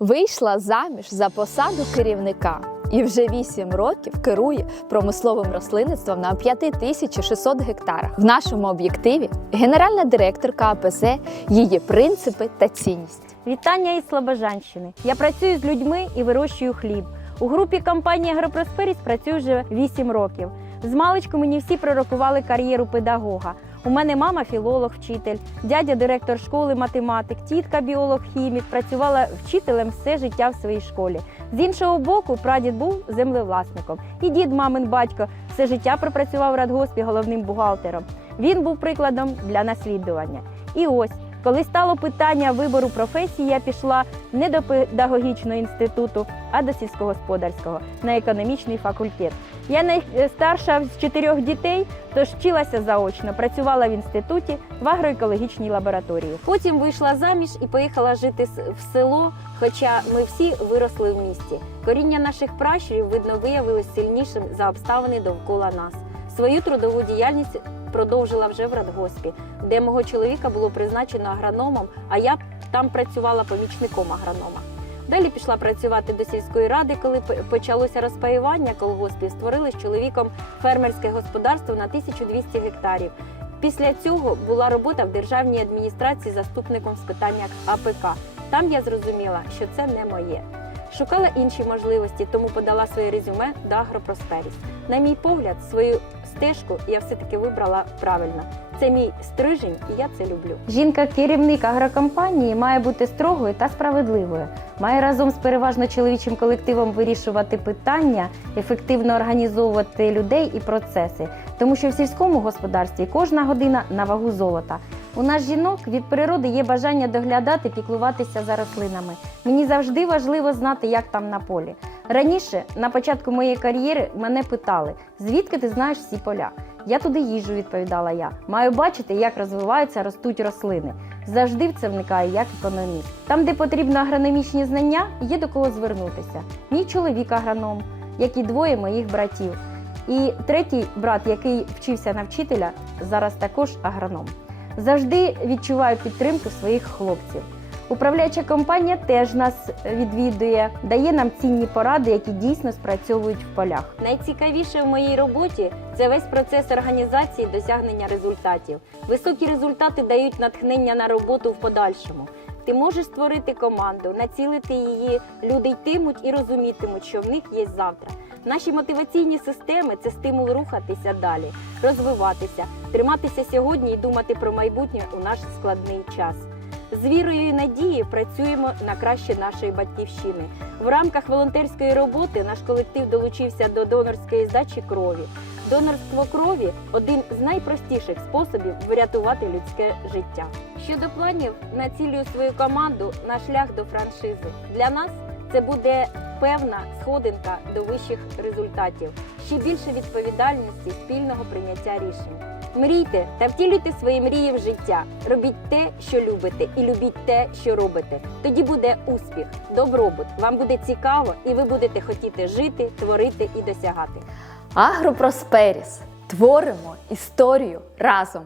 Вийшла заміж за посаду керівника і вже 8 років керує промисловим рослинництвом на 5600 гектарах. В нашому об'єктиві генеральна директорка АПЗ, її принципи та цінність. Вітання із Слобожанщини. Я працюю з людьми і вирощую хліб. У групі компанії Агропросперіс працюю вже 8 років. З маличку мені всі пророкували кар'єру педагога. У мене мама філолог, вчитель, дядя директор школи, математик, тітка біолог, хімік, працювала вчителем все життя в своїй школі. З іншого боку, прадід був землевласником. І дід, мамин батько, все життя пропрацював в радгоспі головним бухгалтером. Він був прикладом для наслідування. І ось, коли стало питання вибору професії, я пішла не до педагогічного інституту, а до сільськогосподарського на економічний факультет. Я найстарша з чотирьох дітей, тож вчилася заочно, працювала в інституті в агроекологічній лабораторії. Потім вийшла заміж і поїхала жити в село, хоча ми всі виросли в місті. Коріння наших пращурів, видно, виявилось сильнішим за обставини довкола нас. Свою трудову діяльність продовжила вже в радгоспі, де мого чоловіка було призначено агрономом, а я там працювала помічником агронома. Далі пішла працювати до сільської ради, коли почалося розпаювання колгоспів, створили з чоловіком фермерське господарство на 1200 гектарів. Після цього була робота в державній адміністрації заступником з питання АПК. Там я зрозуміла, що це не моє. Шукала інші можливості, тому подала своє резюме до Агропросперіс. На мій погляд, свою стежку я все-таки вибрала правильно. Це мій стрижень, і я це люблю. Жінка, керівник агрокомпанії, має бути строгою та справедливою. Має разом з переважно чоловічим колективом вирішувати питання, ефективно організовувати людей і процеси. Тому що в сільському господарстві кожна година на вагу золота. У нас жінок від природи є бажання доглядати, піклуватися за рослинами. Мені завжди важливо знати, як там на полі. Раніше, на початку моєї кар'єри, мене питали, звідки ти знаєш всі поля. Я туди їжджу, відповідала я. Маю бачити, як розвиваються, ростуть рослини. Завжди в це вникаю як економіст. Там, де потрібно агрономічні знання, є до кого звернутися. Мій чоловік агроном, як і двоє моїх братів. І третій брат, який вчився на вчителя, зараз також агроном. Завжди відчуваю підтримку своїх хлопців. Управляюча компанія теж нас відвідує, дає нам цінні поради, які дійсно спрацьовують в полях. Найцікавіше в моїй роботі це весь процес організації досягнення результатів. Високі результати дають натхнення на роботу в подальшому. Ти можеш створити команду, націлити її, люди йтимуть і розумітимуть, що в них є завтра. Наші мотиваційні системи це стимул рухатися далі, розвиватися, триматися сьогодні і думати про майбутнє у наш складний час. З вірою і надією працюємо на краще нашої батьківщини. В рамках волонтерської роботи наш колектив долучився до донорської здачі крові. Донорство крові один з найпростіших способів врятувати людське життя. Щодо планів, націлюю свою команду на шлях до франшизи. Для нас це буде певна сходинка до вищих результатів, ще більше відповідальності спільного прийняття рішень. Мрійте та втілюйте свої мрії в життя. Робіть те, що любите, і любіть те, що робите. Тоді буде успіх, добробут. Вам буде цікаво, і ви будете хотіти жити, творити і досягати. Агропросперіс. Творимо історію разом.